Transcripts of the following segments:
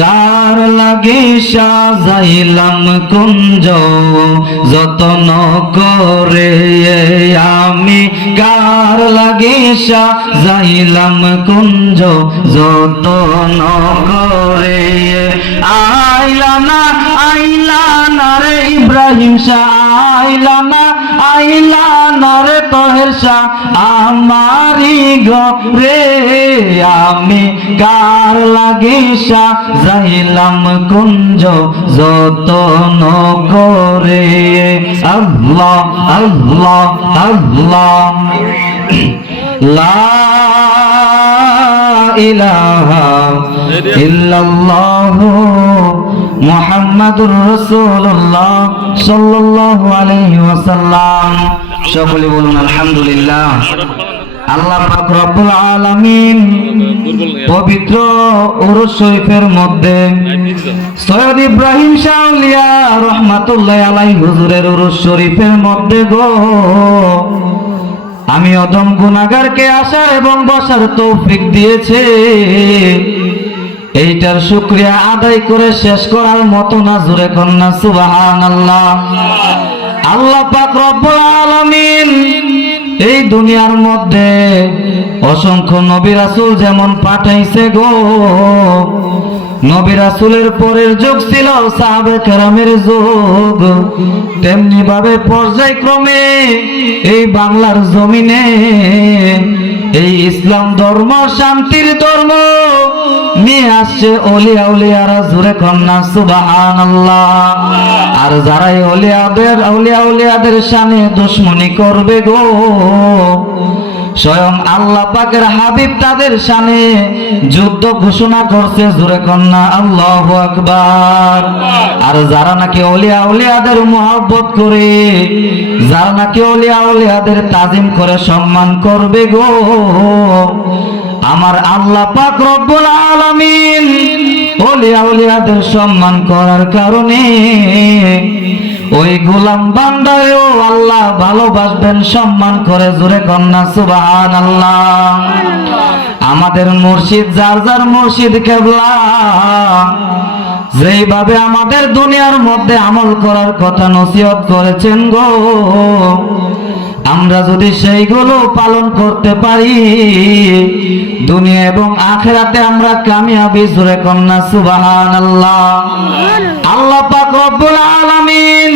কার লাগে সাজাইলাম কুঞ্জ যতন করে আমি, কার লাগে সাজাইলাম কুঞ্জ যতন করে। আইলা না রে ইব্রাহিম শাহ, আইলা না রে তহের শাহ আমারি ঘরে, আমি কার লাগে সাজাইলাম কুঞ্জ যতন করে। আল্লাহ আল্লাহ আল্লাহ লা ইলাহা ইল্লাল্লাহু মুহাম্মাদুর রাসূলুল্লাহ সাল্লাল্লাহু আলাইহি ওয়াসাল্লাম। সকলে বলুন আলহামদুলিল্লাহ। আল্লাহ পাক রব্বুল আলামিন পবিত্র উরুস শরীফের মধ্যে সৈয়দ ইব্রাহিম শাহ আউলিয়া রহমাতুল্লাহ আলাইহি হুজুরের উরুস শরীফের মধ্যে গো আমি অদম গুনাহগারকে আসার এবং বসার তৌফিক দিয়েছে। এইটার শুকরিয়া আদায় করে শেষ করার মতো না, জোরে কন্যা সুবহানাল্লাহ। আল্লাহ পাক রব্বুল আলামিন এই দুনিয়ার মধ্যে অসংখ্য নবী রাসূল যেমন পাঠাইছে গো, নবী রাসূলের পরের যুগ ছিল সাহাবে কেরামের যুগ, তেমনি ভাবে পর্যায়ক্রমে এই বাংলার জমিনে এই ইসলাম ধর্ম শান্তির ধর্ম নিয়ে আসছে ওলিয়া উলিয়ারা, জোরে কন্যা সুবহানাল্লাহ। আর যারা এই ওলিয়া উলিয়াদের শানে দুশমনি করবে গো, স্বয়ং আল্লাহ পাকের হাবিব তাদের শানে যুদ্ধ ঘোষণা করছে, জোরে কন্যা আল্লাহু আকবার। আর যারা নাকি ওলিয়া উলিয়াদের মহব্বত করে, যারা নাকি ওলিয়া উলিয়াদের তাজিম করে সম্মান করবে গো, আমার আল্লাহ পাক রব্বুল আলামিন ওলিয়া উলিয়াদের সম্মান করার কারণে ওই গোলাম বান্দায়ও আল্লাহ ভালোবাসবেন, সম্মান করে, জোরে কন্যা সুবহানাল্লাহ। আমাদের মুর্শিদ যার যার মুর্শিদ কেবলা যেইভাবে আমাদের দুনিয়ার মধ্যে আমল করার কথা নসিহত করেছেন গো, আমরা যদি সেইগুলো পালন করতে পারি দুনিয়া এবং আখিরাতে আমরা কামিয়াবি, জোরে কন্যা সুবহানাল্লাহ। আল্লাহ পাক রব্বুল আলামিন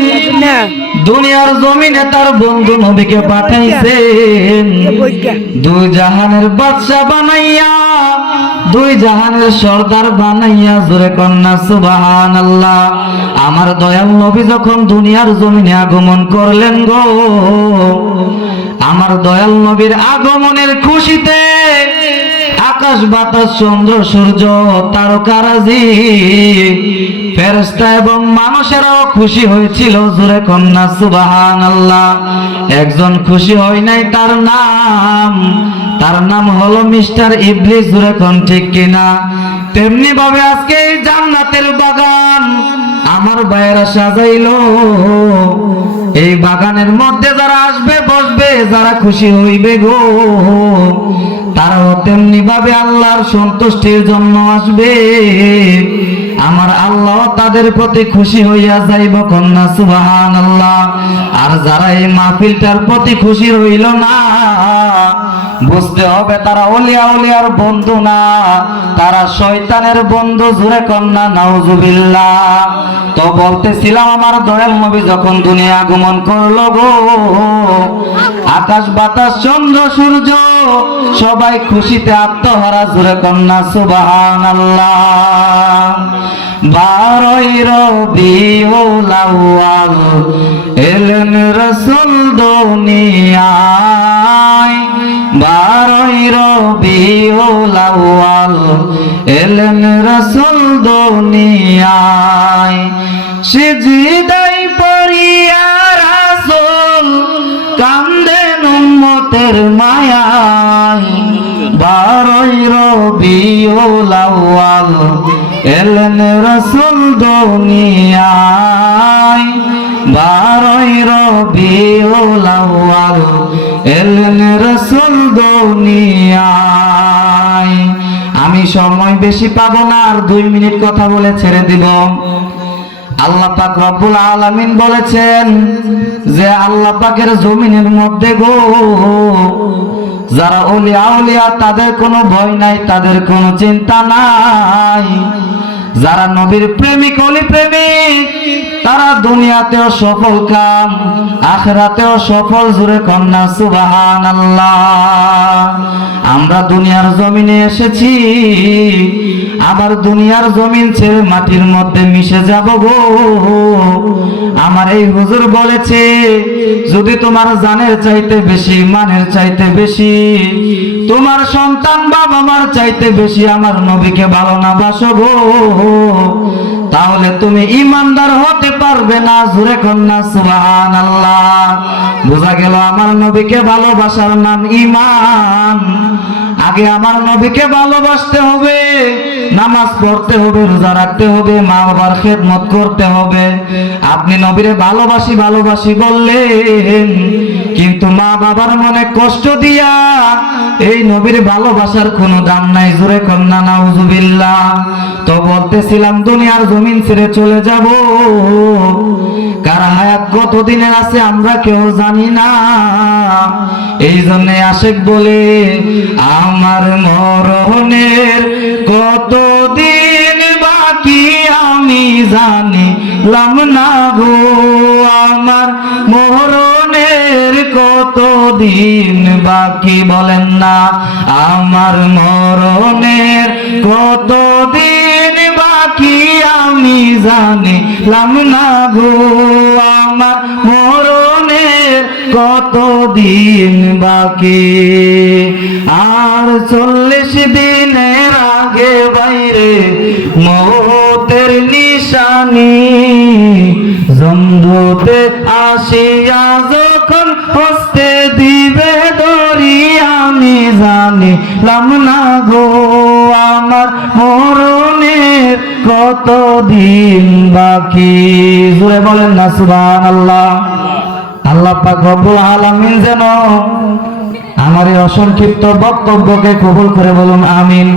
দুনিয়ার জমিনে তার বন্ধু নবীকে পাঠাইছেন দুই জাহানের বাদশা বানাইয়া, দুই জাহানের সর্দার বানাইয়া, জোরে কন্যা সুবহানাল্লাহ। আমার দয়াল নবী যখন দুনিয়ার জমিনে আগমন করলেন গো, আমার দয়াল নবীর আগমনের খুশিতে আকাশ বাতাস চন্দ্র সূর্য তারকারাজি ফেরেশতা এবং মানুষেরাও খুশি হয়েছিল, জোরে কন্যা সুবহানাল্লাহ। একজন খুশি হয় নাই, তার নাম হলো মিস্টার ইবলিস, জোরে কোন ঠিক কিনা। তেমনি ভাবে আজকে এই জান্নাতের বাগান আমার ভাইয়েরা সাজাইলো, এই বাগানের মধ্যে যারা আসবে বসবে, যারা খুশি হইবে গো, তারাও তেমনি ভাবে আল্লাহর সন্তুষ্টির জন্য আসবে। আমার আল্লাহ তাদের প্রতি খুশি হইয়া যাইব, কন্যা সুবহানাল্লাহ। আর যারা এই মাহফিলটার প্রতি খুশি হইল না, বুঝতে হবে তারা ওলিয়া উলিয়ার বন্ধু না, তারা শয়তানের বন্ধু, জোরে কন্যা নাউজুবিল্লাহ। তো বলতেছিলাম আমার দয়াল নবী যখন দুনিয়া আগমন করলো গো, আকাশ বাতাস চন্দ্র সূর্য সবাই খুশিতে আত্মহারা, জোরে কন্যা সুবহানাল্লাহ। 12 রবিউল আউয়াল এলেন রাসূল দুনিয়ায়, 12 রবিউল আউয়াল এলেন রাসূল দুনিয়ায়, সিজদায় পড়িয়া রাসূল কান্দেন উম্মতের মায়ায়, 12 রবিউল আউয়াল এলেন রাসূল দুনিয়ায়, 12 রবিউল আউয়াল এলেন রাসূল দুনিয়ায়। আমি সময় বেশি পাবো না, আর 2 মিনিট কথা বলে ছেড়ে দিব। আল্লাহ পাক রব্বুল আলামিন বলেছেন যে আল্লাহ পাকের জমিনের মধ্যে গো, যারা ওলিয়া আউলিয়া তাদের কোনো ভয় নাই, তাদের কোনো চিন্তা নাই। যারা নবীর প্রেমিক ওলি প্রেমিক, তারা দুনিয়াতেও সফল কাম, আখিরাতেও সফল। জোরে কন্যা সুবহানাল্লাহ। আমরা দুনিয়ার জমিনে এসেছি, আবার দুনিয়ার জমিন ছেড়ে মাটির মধ্যে মিশে যাব গো। আমার এই হুজুর বলেছে, যদি তোমার জানের চাইতে বেশি, মানের চাইতে বেশি, তোমার সন্তান বাবা মার চাইতে বেশি আমার নবীকে ভালো না বাসো গো, তাহলে তুমি ইমানদার হতে পারবে না। জোরে কন্যা সুবহানাল্লাহ। বোঝা গেল আমার নবীকে ভালোবাসার নাম ঈমান। আগে আমার নবীকে ভালোবাসতে হবে, নামাজ পড়তে হবে, রোজা রাখতে হবে, মা বাবার খেদমত করতে হবে। আপনি নবীরে ভালোবাসি ভালোবাসি বললেন, কিন্তু মা বাবার মনে কষ্ট দিয়া এই নবীর ভালোবাসার কোনো দাম নাই। জোরে কন্যা নাউজুবিল্লাহ। তো বলতেছিলাম দুনিয়ার জমিন ছেড়ে চলে যাব, কার হায়াত কত দিনের আছে আমরা কেউ জানি না। এই জন্য আশেক বলে, আমার মরণের কত দিন বাকি আমি জানিলাম না গো, আমার মরণের কত দিন বাকি। বলেন না, আমার মরণের কত দিন বাকি আমি জানিলাম না গো, আমার মরণের কত দিন বাকি। আর 40 দিনের আগে বাইরে মৌতের নিশানি, জমদূতে আসিয়া যখন হস্তে দিবে দড়ি আমি জানিলাম না গো, আমার মরণের কত দিন বাকি। জোরে বলেন না সুবহানাল্লাহ। আল্লাহ পাক রব্বুল আলামিন যেন আমার এই অসংক্ষিপ্ত বক্তব্যকে কবুল করে বলুন আমিন।